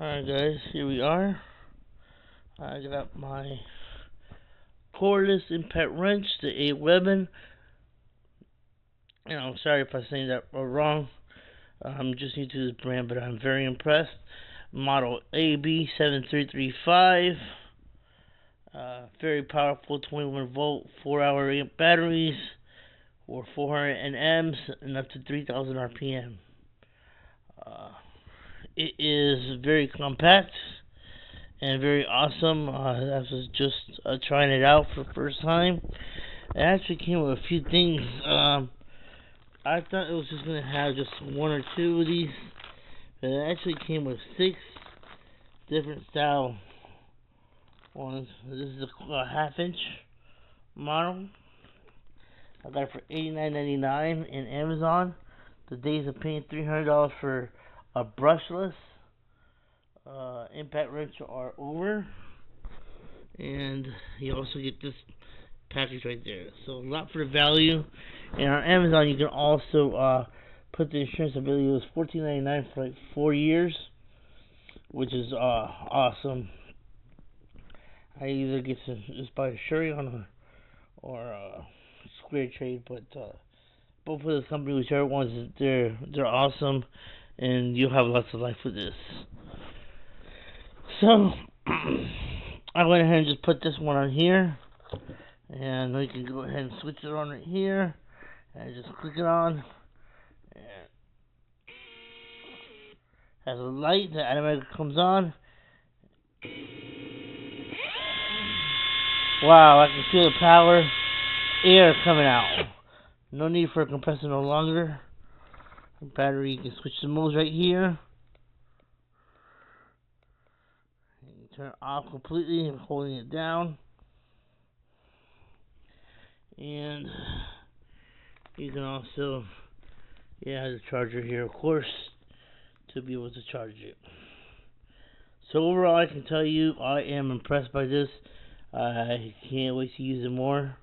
Alright guys, here we are. I got my cordless impact wrench, the AOBEN. And I'm sorry if I'm saying that wrong. I'm just new to this brand, but I'm very impressed. Model AOBEN 21V. Very powerful 21 volt, 4-hour batteries, or 400N and up to 3,000 RPM. It is very compact and very awesome. I was just trying it out for the first time. It actually came with a few things. I thought it was just going to have just one or two of these, but it actually came with 6 different style ones. This is a half-inch model. I got it for $89.99 in Amazon. The days of paying $300 for a brushless impact wrench are over, and you also get this package right there. So a lot for the value. And on Amazon, you can also put the insurance. I believe it was $14.99 for like 4 years, which is awesome. I either get to just buy a Shurion or Square Trade, but both of those companies, whichever ones, they're awesome, and you'll have lots of life with this. So I went ahead and just put this one on here, and we can go ahead and switch it on right here, and just click it on. And has a light that automatically comes on. Wow, I can feel the power, air coming out. No need for a compressor no longer. The battery, you can switch the modes right here. You can turn it off completely and holding it down. And you can also, the charger here, of course, to be able to charge it. So overall, I can tell you, I am impressed by this. I can't wait to use it more.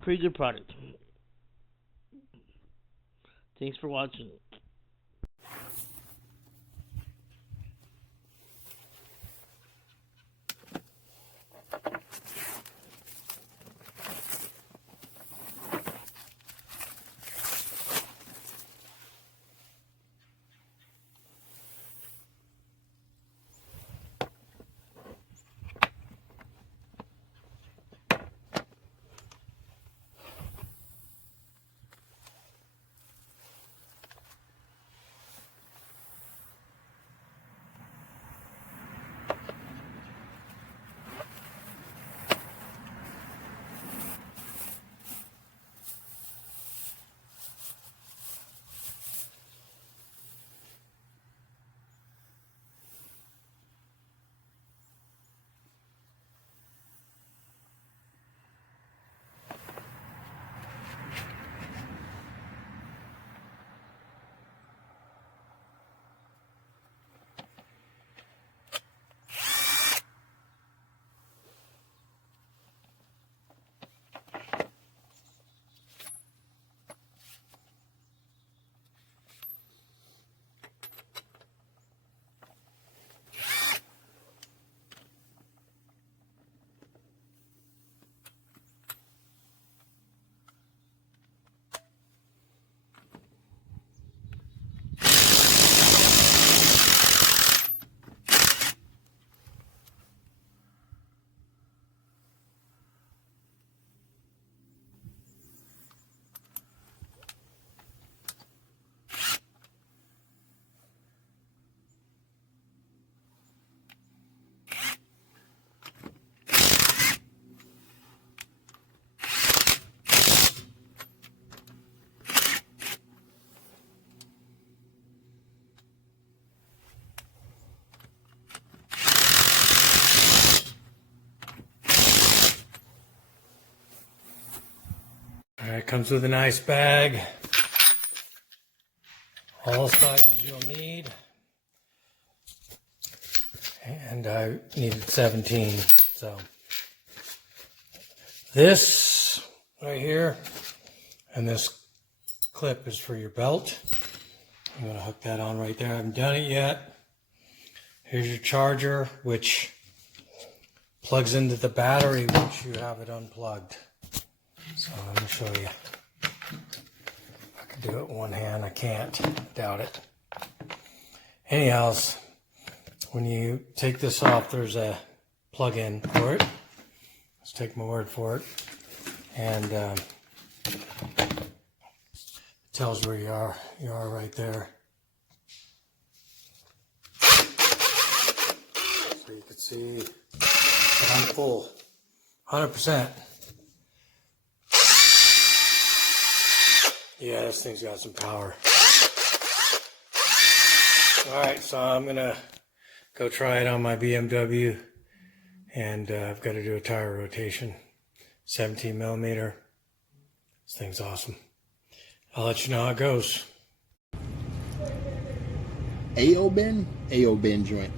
Pretty good product. Thanks for watching. Alright, comes with a nice bag. All sizes you'll need. And I needed 17, so this right here and this clip is for your belt. I'm going to hook that on right there. I haven't done it yet. Here's your charger, which plugs into the battery once you have it unplugged. So let me show you. I can do it one hand. I can't. Doubt it. Anyhow, when you take this off, there's a plug-in for it. Let's take my word for it. And it tells where you are. You are right there. So you can see that I'm full. 100%. Yeah, this thing's got some power. Alright, so I'm going to go try it on my BMW. And I've got to do a tire rotation. 17 millimeter. This thing's awesome. I'll let you know how it goes. AOBEN? AOBEN joint.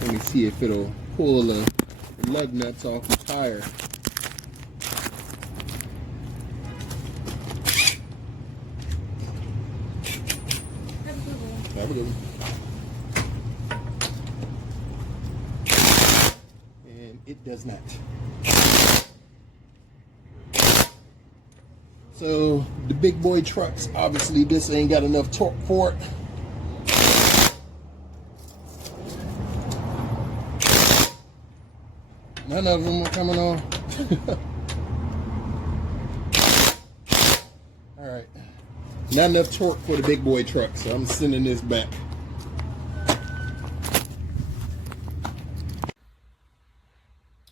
Let me see if it'll pull the lug nuts off the tire. Have a good one. And it does not. So the big boy trucks, obviously this ain't got enough torque for it. None of them are coming on. All right, not enough torque for the big boy truck, so I'm sending this back.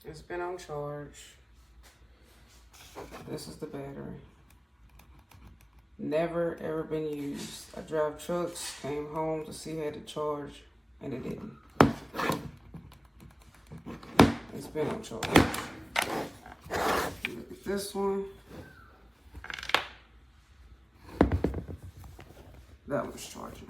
It's been on charge. This is the battery. Never ever been used. I drive trucks, came home to see had it charged, and it didn't. It's been on charge. Look at this one. That one's charging.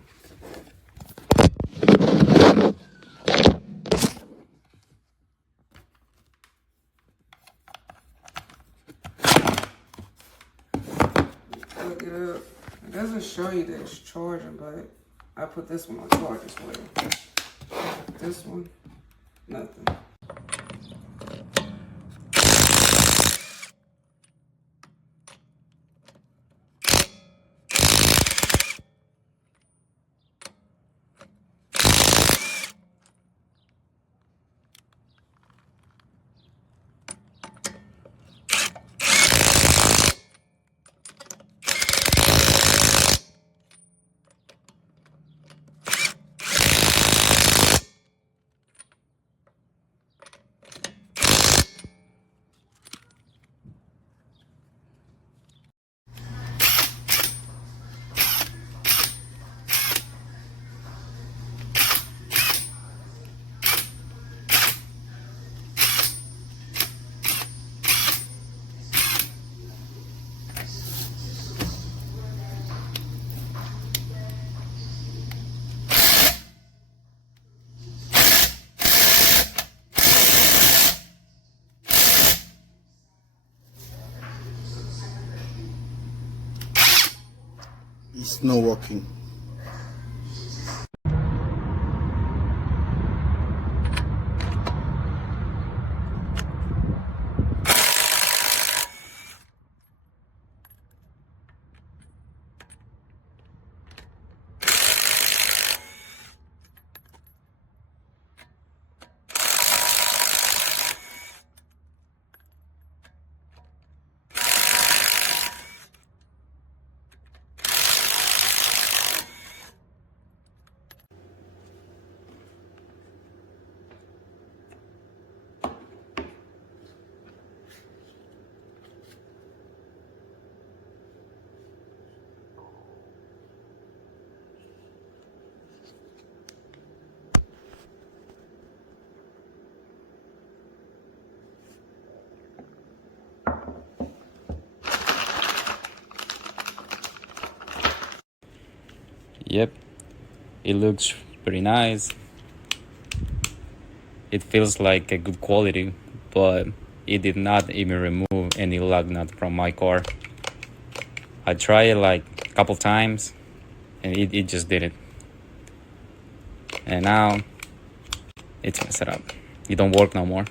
Look it up. It doesn't show you that it's charging, but I put this one on charge as well. This one, nothing. It's not working. Yep, it looks pretty nice. It feels like a good quality, but it did not even remove any lug nut from my car. I tried like couple of times, and it just did it. And now it's messed up. It don't work no more.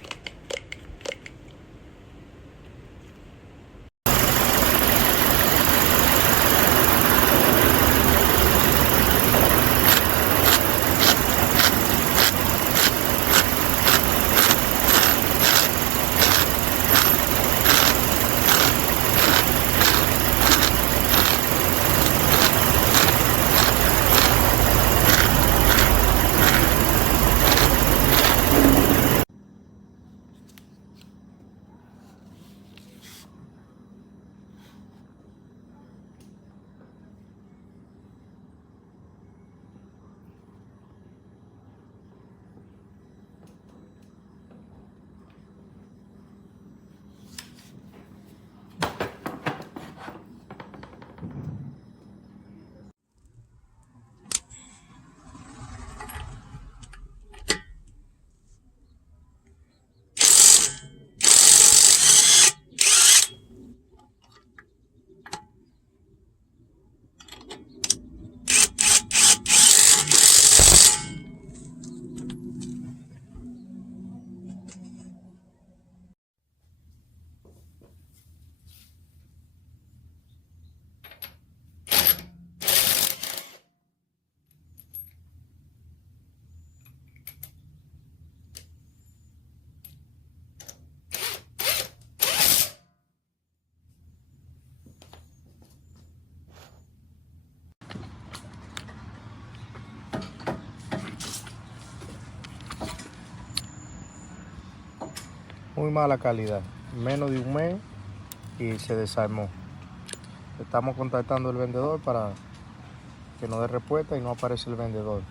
Muy mala calidad, menos de un mes y se desarmó. Estamos contactando al vendedor para que nos dé respuesta y no aparece el vendedor.